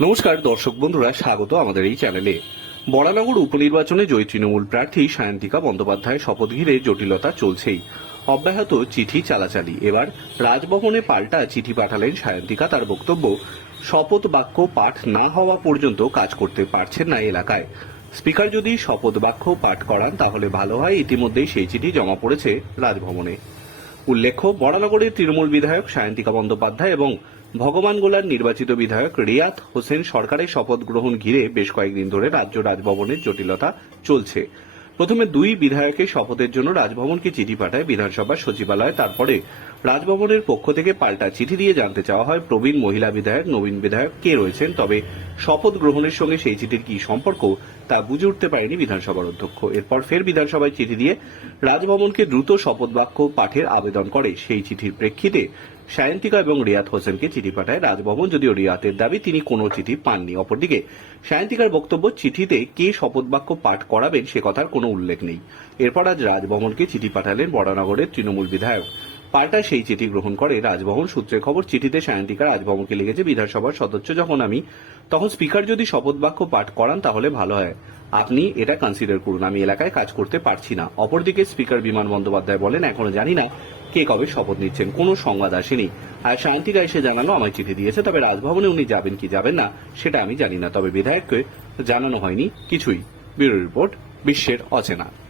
নমস্কার, দর্শক বন্ধুরা, স্বাগত আমাদের এই চ্যানেলে। বরানগর উপনির্বাচনে জয়ী তৃণমূল প্রার্থী সায়ন্তিকা বন্দ্যোপাধ্যায় শপথ ঘিরে জটিলতা চলছেই। অব্যাহত চিঠি চালাচালি। এবার রাজভবনে পাল্টা চিঠি পাঠালেন সায়ন্তিকা। তার বক্তব্য, শপথ বাক্য পাঠ না হওয়া পর্যন্ত কাজ করতে পারছেন না এলাকায়। স্পিকার যদি শপথ বাক্য পাঠ করান, তাহলে ভালো হয়। ইতিমধ্যেই সেই চিঠি জমা পড়েছে রাজভবনে। উল্লেখ্য, বড়ানগরের তৃণমূল বিধায়ক সায়ন্তিকা বন্দ্যোপাধ্যায় এবং ভগবান গোলার নির্বাচিত বিধায়ক রিয়াত হোসেন সরকারের শপথ গ্রহণ ঘিরে বেশ কয়েকদিন ধরে রাজ্য রাজভবনের জটিলতা চলছে। প্রথমে দুই বিধায়কের শপথের জন্য রাজভবনকে চিঠি পাঠায় বিধানসভা সচিবালয়, তারপরে রাজভবনের পক্ষ থেকে পাল্টা চিঠি দিয়ে জানতে চাওয়া হয়, প্রবীণ মহিলা বিধায়ক, নবীন বিধায়ক কে রয়েছেন, তবে শপথ গ্রহণের সঙ্গে সেই চিঠির কি সম্পর্ক তা বুঝে উঠতে পারেনি বিধানসভার অধ্যক্ষ। এরপর ফের বিধানসভায় চিঠি দিয়ে রাজভবনকে দ্রুত শপথ বাক্য পাঠের আবেদন করে। সেই চিঠির প্রেক্ষিতে সায়ন্তিকা এবং রিয়াত হোসেনকে চিঠি পাঠায় রাজভবন, যদিও রিয়াতের দাবি তিনি কোনো চিঠি পাননি। অপরদিকে সায়ন্তিকার বক্তব্য, চিঠিতে কে শপথ বাক্য পাঠ করাবেন সে কথার কোনো উল্লেখ নেই। এরপর আজ রাজভবনকে চিঠি পাঠালেন বড়নগরের তৃণমূল বিধায়ক পাল্টা সেই চিঠি গ্রহণ করে। রাজভবন সূত্রে খবর, চিঠিতে সায়ন্তিকা রাজভবনকে লিখেছে, বিধানসভার সদস্য যখন আমি, তখন স্পিকার যদি শপথ বাক্য পাঠ করান তাহলে ভালো হয়। আপনি এটা কনসিডার করুন। আমি এলাকায় কাজ করতে পারছি না। অপরদিকে স্পিকার বিমান বন্দ্যোপাধ্যায় বলেন, এখনও জানি না কে কবে শপথ নিচ্ছেন। কোনো সংবাদ আসেনি। আর শান্তিকা এসে জানানো আমায় চিঠি দিয়েছে, তবে রাজভবনে উনি যাবেন কি যাবেন না, সেটা আমি জানি না। তবে বিধায়ককে জানানো হয়নি কিছুই। ব্যুরো রিপোর্ট, বিশ্বের অচেনা।